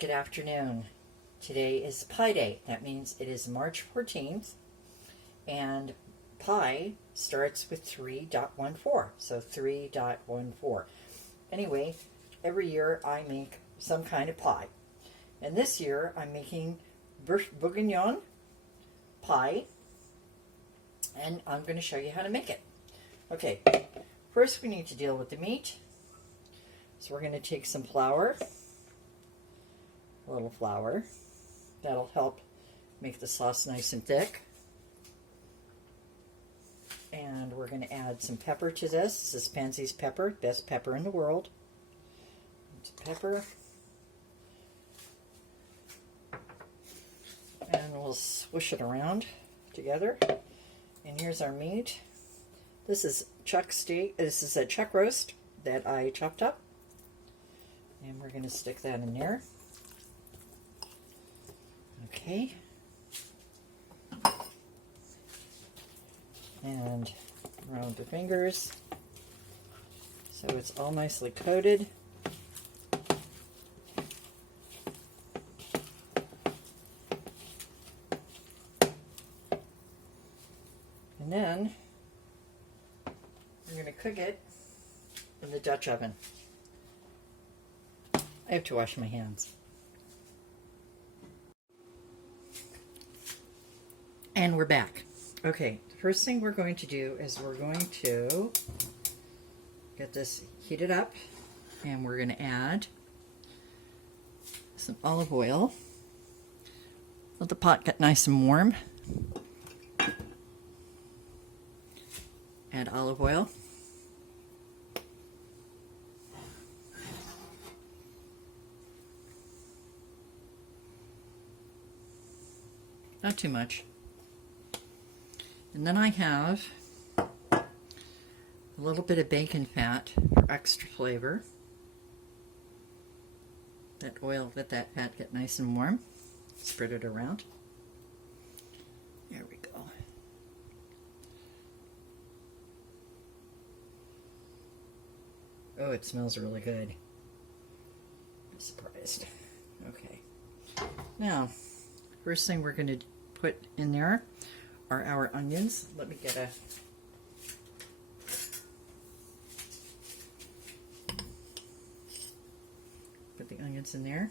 Good afternoon. Today is Pie Day. That means it is March 14th, and pi starts with 3.14, so 3.14. Anyway, every year I make some kind of pie, and this year I'm making Beef Burgundy Pie, and I'm going to show you how to make it. Okay, first we need to deal with the meat. So we're going to take some flour, a little flour. That'll help make the sauce nice and thick. And we're going to add some pepper to this. This is Penzey's pepper, best pepper in the world. Some pepper. And we'll swish it around together. And here's our meat. This is chuck steak. This is a chuck roast that I chopped up. And we're going to stick that in there. Okay. And around the fingers. So it's all nicely coated. And then we're going to cook it in the Dutch oven. I have to wash my hands. And we're back. Okay, the first thing we're going to do is we're going to get this heated up, and we're going to add some olive oil. Let the pot get nice and warm. Add olive oil. Not too much. And then I have a little bit of bacon fat for extra flavor. That oil, let that fat get nice and warm. Spread it around. There we go. Oh, it smells really good. I'm surprised. Okay. Now, first thing we're going to put in there are our onions. Let me get a put the onions in there.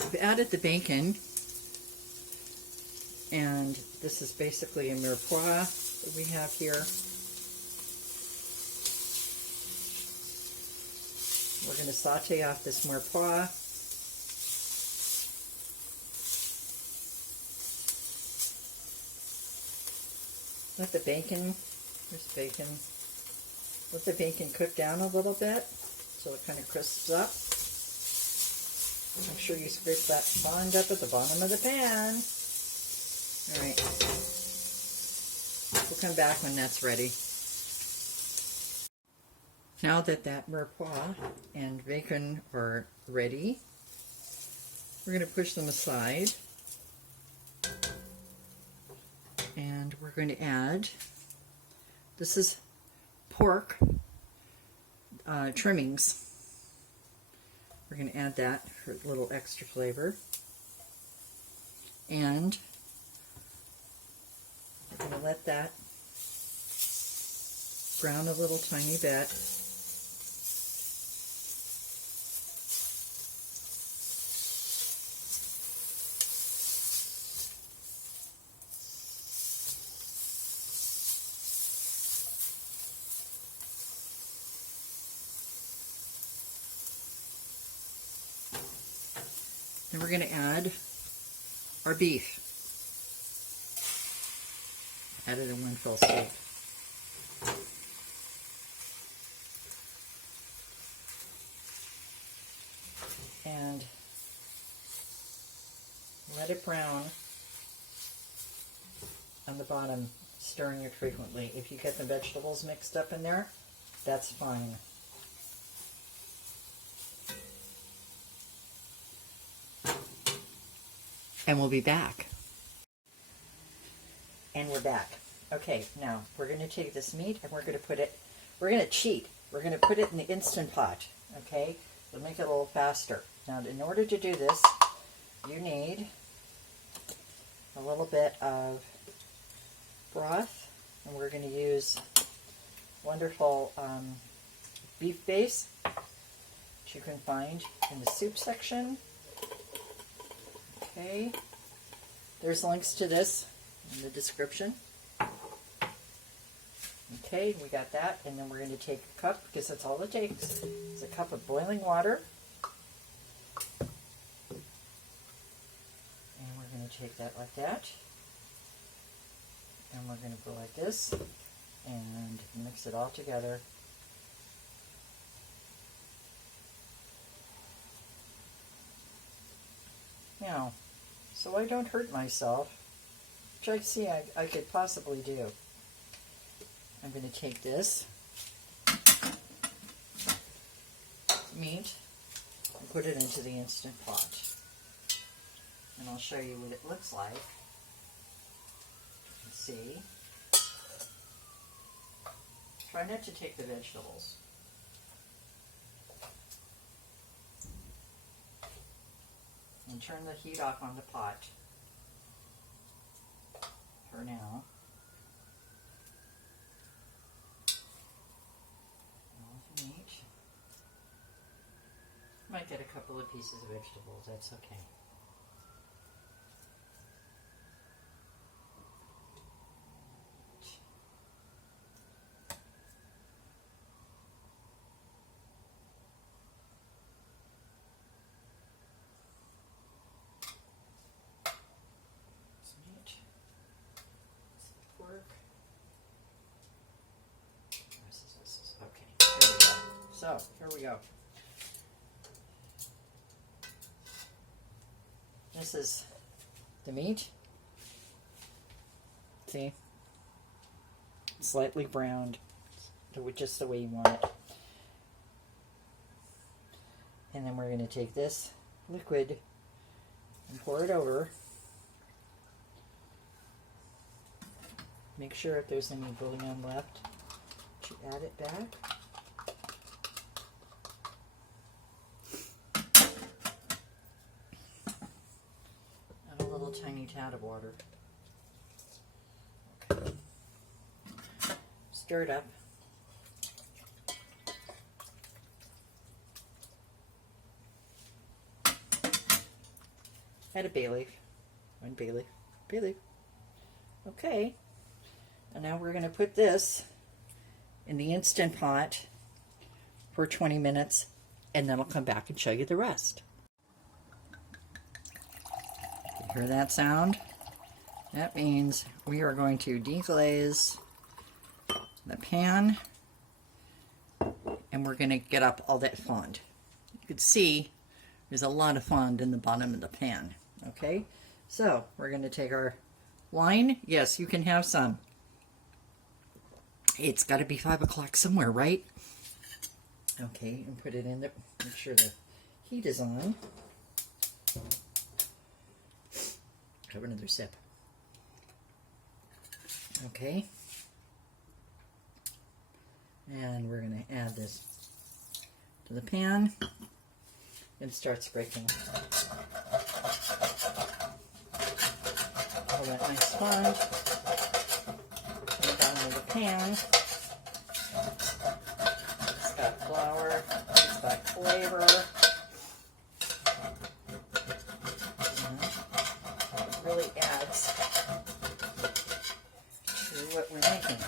I've added the bacon, and this is basically a mirepoix that we have here. We're going to saute off this mirepoix. Let the bacon, there's bacon, let the bacon cook down a little bit so it kind of crisps up. Make sure you scrape that bond up at the bottom of the pan. Alright. We'll come back when that's ready. Now that mirepoix and bacon are ready, we're going to push them aside. And we're going to add, this is pork trimmings. We're going to add that for a little extra flavor. And we're going to let that brown a little tiny bit. Then we're going to add our beef. Add it in one fell swoop. And let it brown on the bottom stirring it frequently. If you get the vegetables mixed up in there, that's fine. And we'll be back. And we're back. Okay, now we're going to take this meat and we're going to cheat. We're going to put it in the Instant Pot, okay? We'll make it a little faster. Now, in order to do this, you need a little bit of broth, and we're going to use wonderful beef base that you can find in the soup section. Okay, there's links to this in the description. Okay, we got that, and then we're going to take a cup, because that's all it takes. It's a cup of boiling water. And we're going to take that like that. And we're going to go like this and mix it all together. Now, so I don't hurt myself, which I see I could possibly do. I'm going to take this meat and put it into the Instant Pot. And I'll show you what it looks like. You can see. Try not to take the vegetables. And turn the heat off on the pot for now. All the meat. Might get a couple of pieces of vegetables, that's okay. So, here we go. This is the meat. See? Slightly browned, just the way you want it. And then we're going to take this liquid and pour it over. Make sure if there's any bouillon left, you add it back. Tiny tad of water. Okay. Stir it up. Add a bay leaf. One bay leaf. Bay leaf. Okay. And now we're going to put this in the Instant Pot for 20 minutes, and then I'll come back and show you the rest. Hear that sound? That means we are going to deglaze the pan, and we're going to get up all that fond. You can see there's a lot of fond in the bottom of the pan. Okay, so we're going to take our wine. Yes, you can have some. It's got to be 5 o'clock somewhere, right? Okay, and put it in there. Make sure the heat is on. Have another sip. Okay. And we're going to add this to the pan and start scraping all that nice sponge in the bottom of the pan. It's got flour, it's got flavor. Really adds to what we're making.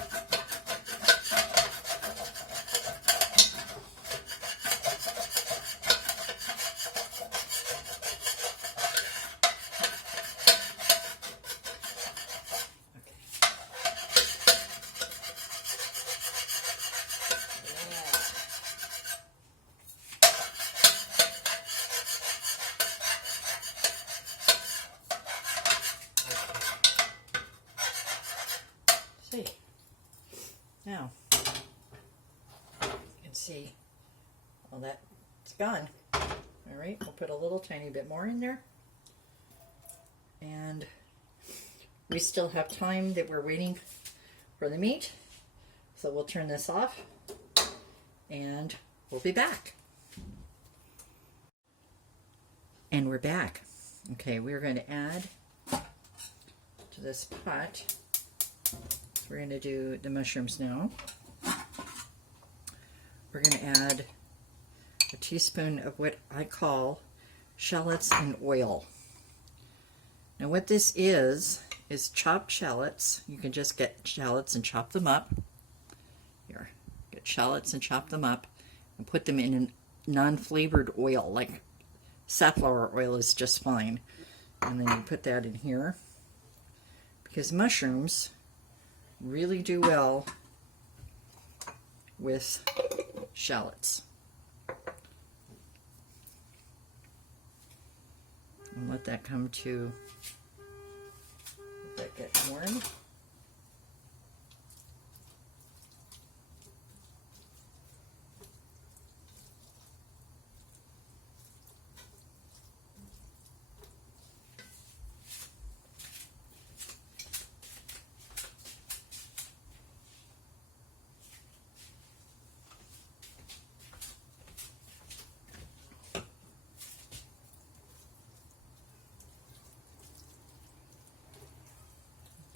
Now, you can see all that's gone. All right, we'll put a little tiny bit more in there. And we still have time that we're waiting for the meat. So we'll turn this off and we'll be back. And we're back. Okay, we're going to add to this pot. We're going to do the mushrooms now. We're going to add a teaspoon of what I call shallots in oil. Now what this is chopped shallots. You can just get shallots and chop them up. Here, get shallots and chop them up and put them in a non-flavored oil, like safflower oil is just fine. And then you put that in here because mushrooms really do well with shallots. And let that come to, let that get warm.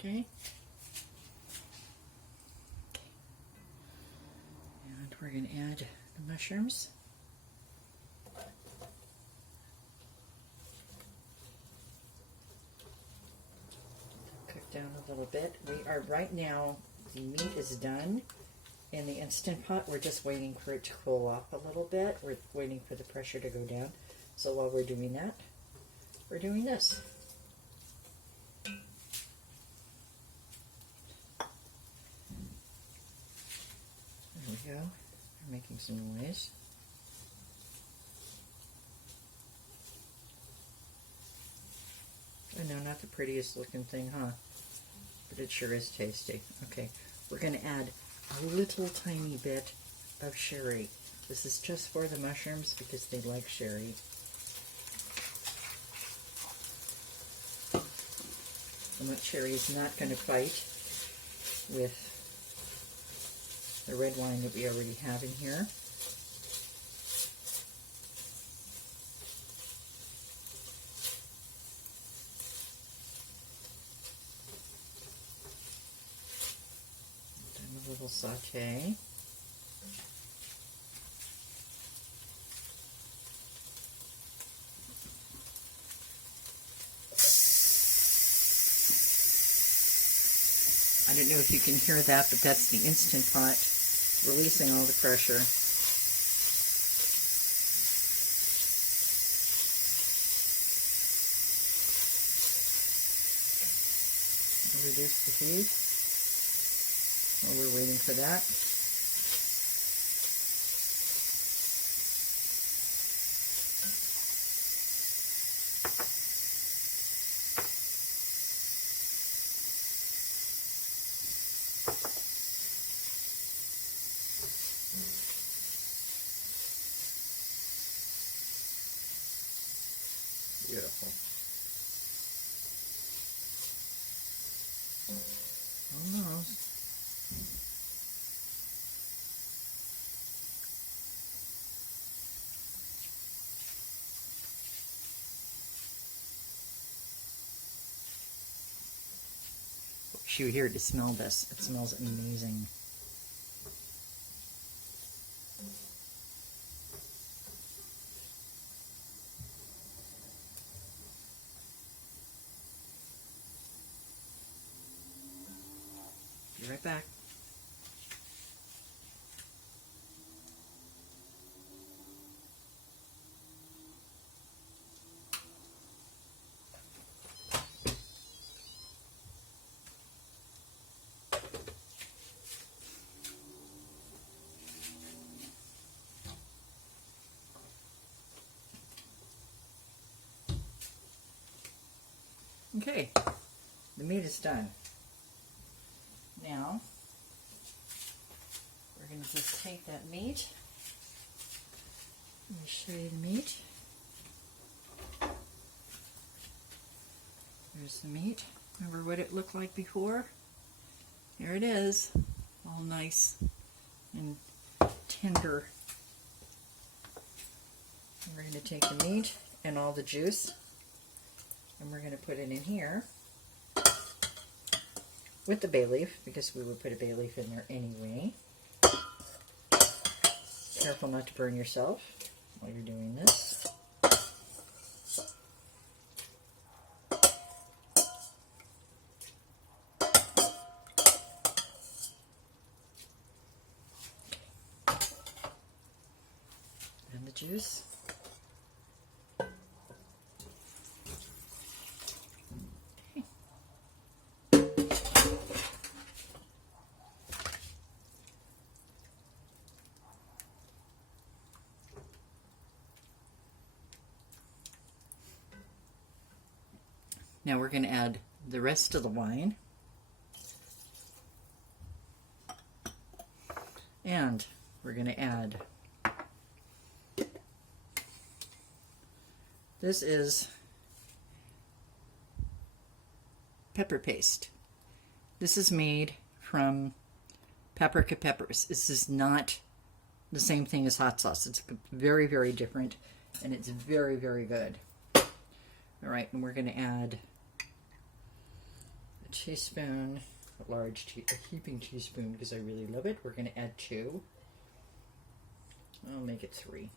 Okay. And we're going to add the mushrooms. Cook down a little bit. We are right now, the meat is done in the Instant Pot. We're just waiting for it to cool off a little bit. We're waiting for the pressure to go down. So while we're doing that, we're doing this. There we go. We're making some noise. I know, not the prettiest looking thing, huh? But it sure is tasty. Okay, we're going to add a little tiny bit of sherry. This is just for the mushrooms because they like sherry. And what sherry is not going to fight with the red wine that we already have in here. Then a little saute. I don't know if you can hear that, but that's the Instant Pot releasing all the pressure. Reduce the heat while we're waiting for that. Beautiful. Almost. Wish you were here to smell this. It smells amazing. Be right back. Okay, the meat is done. Now, going to just take that meat. Let me show you the meat. There's the meat. Remember what it looked like before? Here it is, all nice and tender. And we're going to take the meat and all the juice, and we're going to put it in here with the bay leaf, because we would put a bay leaf in there anyway. Careful not to burn yourself while you're doing this. And the juice. Now we're going to add the rest of the wine. And we're going to add, this is pepper paste. This is made from paprika peppers. This is not the same thing as hot sauce. It's very, very different, and it's very, very good. All right, and we're going to add a teaspoon, a heaping teaspoon, because I really love it. We're going to add 2. I'll make it 3,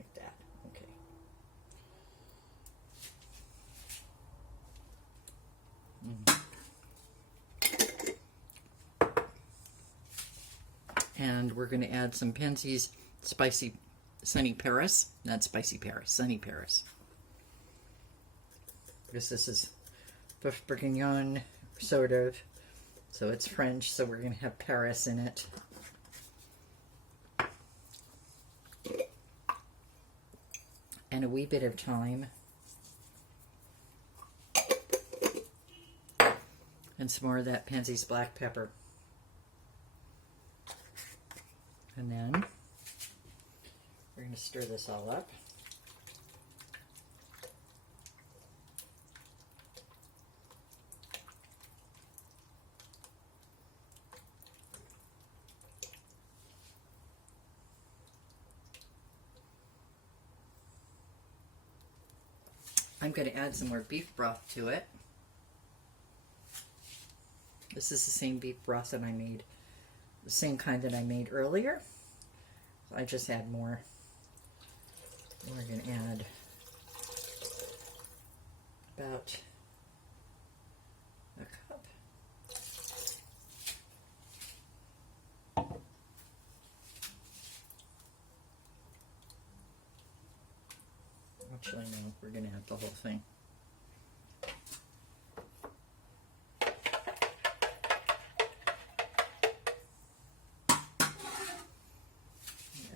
like that. Okay. And we're going to add some Penzey's spicy Sunny Paris, not spicy Paris, Sunny Paris. Because this is Beef Bourguignon, sort of. So it's French, so we're going to have Paris in it. And a wee bit of thyme. And some more of that Penzey's black pepper. And then we're going to stir this all up. I'm going to add some more beef broth to it. This is the same beef broth that I made, the same kind that I made earlier. So I just add more. And we're going to add about a cup. Actually, no, we're going to add the whole thing.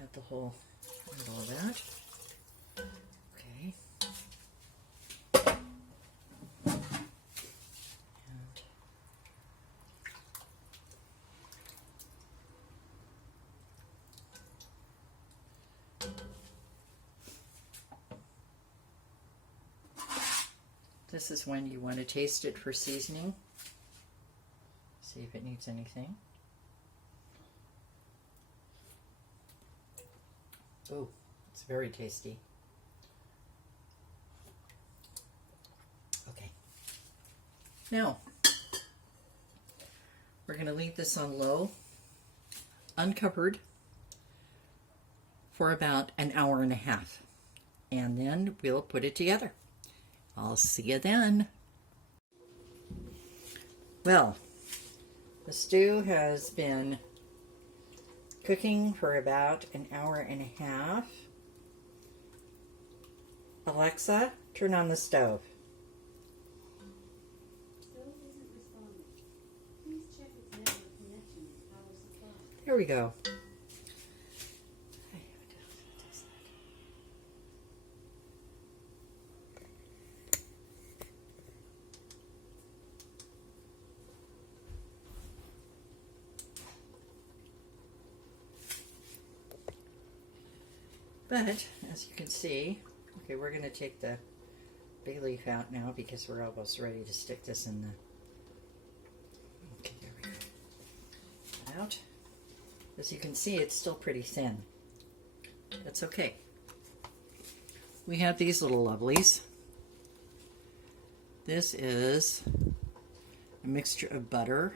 Add the whole, add all that. Okay. This is when you want to taste it for seasoning. See if it needs anything. Oh, it's very tasty. Okay. Now, we're going to leave this on low, uncovered, for about an hour and a half. And then we'll put it together. I'll see you then. Well, the stew has been cooking for about an hour and a half. Alexa, turn on the stove. Stove isn't responding. Please check its network connection and power supply. There we go. But as you can see, okay, we're going to take the bay leaf out now because we're almost ready to stick this in the. Okay, there we go. Out. As you can see, it's still pretty thin. That's okay. We have these little lovelies. This is a mixture of butter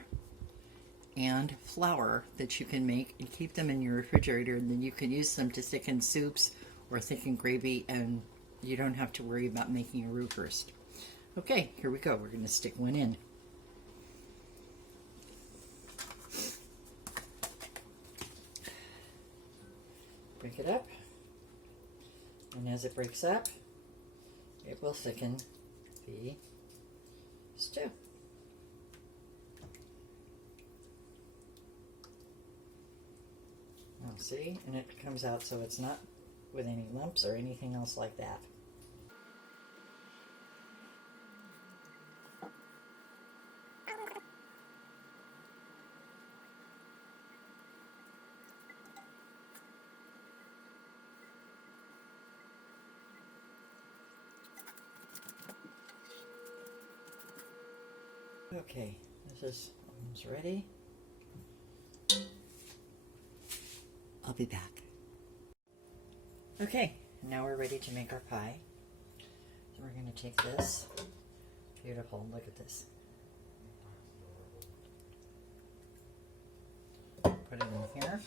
and flour that you can make and keep them in your refrigerator, and then you can use them to thicken soups or thicken gravy, and you don't have to worry about making a roux first. Okay, here we go. We're going to stick one in. Break it up, and as it breaks up, it will thicken the stew. Now see, and it comes out so it's not with any lumps or anything else like that. Okay, this is almost ready. I'll be back. Okay, now we're ready to make our pie. So we're going to take this. Beautiful, look at this. Put it in here.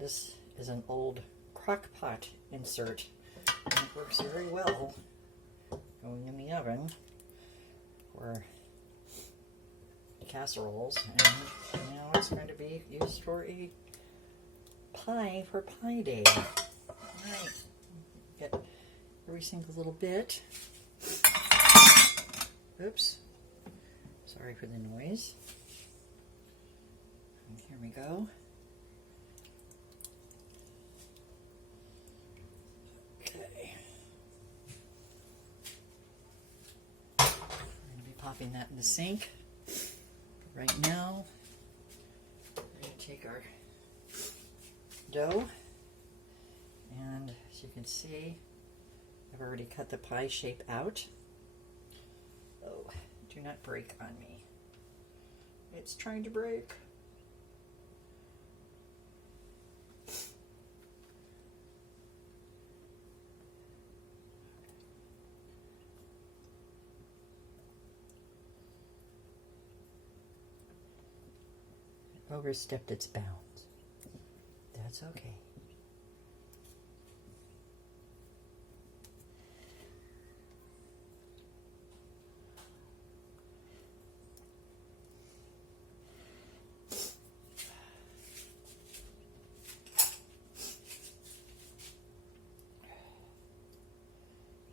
This is an old crock pot insert, and it works very well going in the oven for casseroles, and now it's going to be used for a pie for Pie Day. Alright, get every single little bit. Oops, sorry for the noise. And here we go. Popping that in the sink. Right now, we're going to take our dough, and as you can see, I've already cut the pie shape out. Oh, do not break on me. It's trying to break. Overstepped its bounds. That's okay.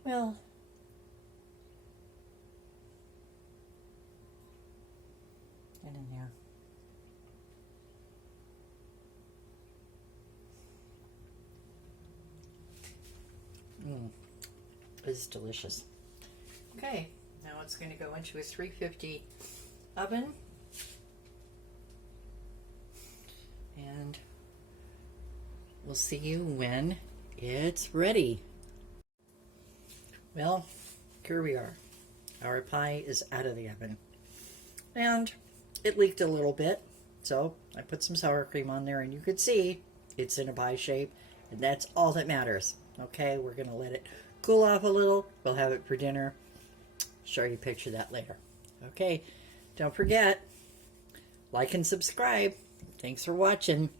Well, get in there. It's delicious. Okay, now it's going to go into a 350 oven, and we'll see you when it's ready. Well, here we are. Our pie is out of the oven, and it leaked a little bit, so I put some sour cream on there, and you could see it's in a pie shape, and that's all that matters. Okay, we're going to let it cool off a little. We'll have it for dinner. Show you a picture of that later. Okay, don't forget, like and subscribe. Thanks for watching.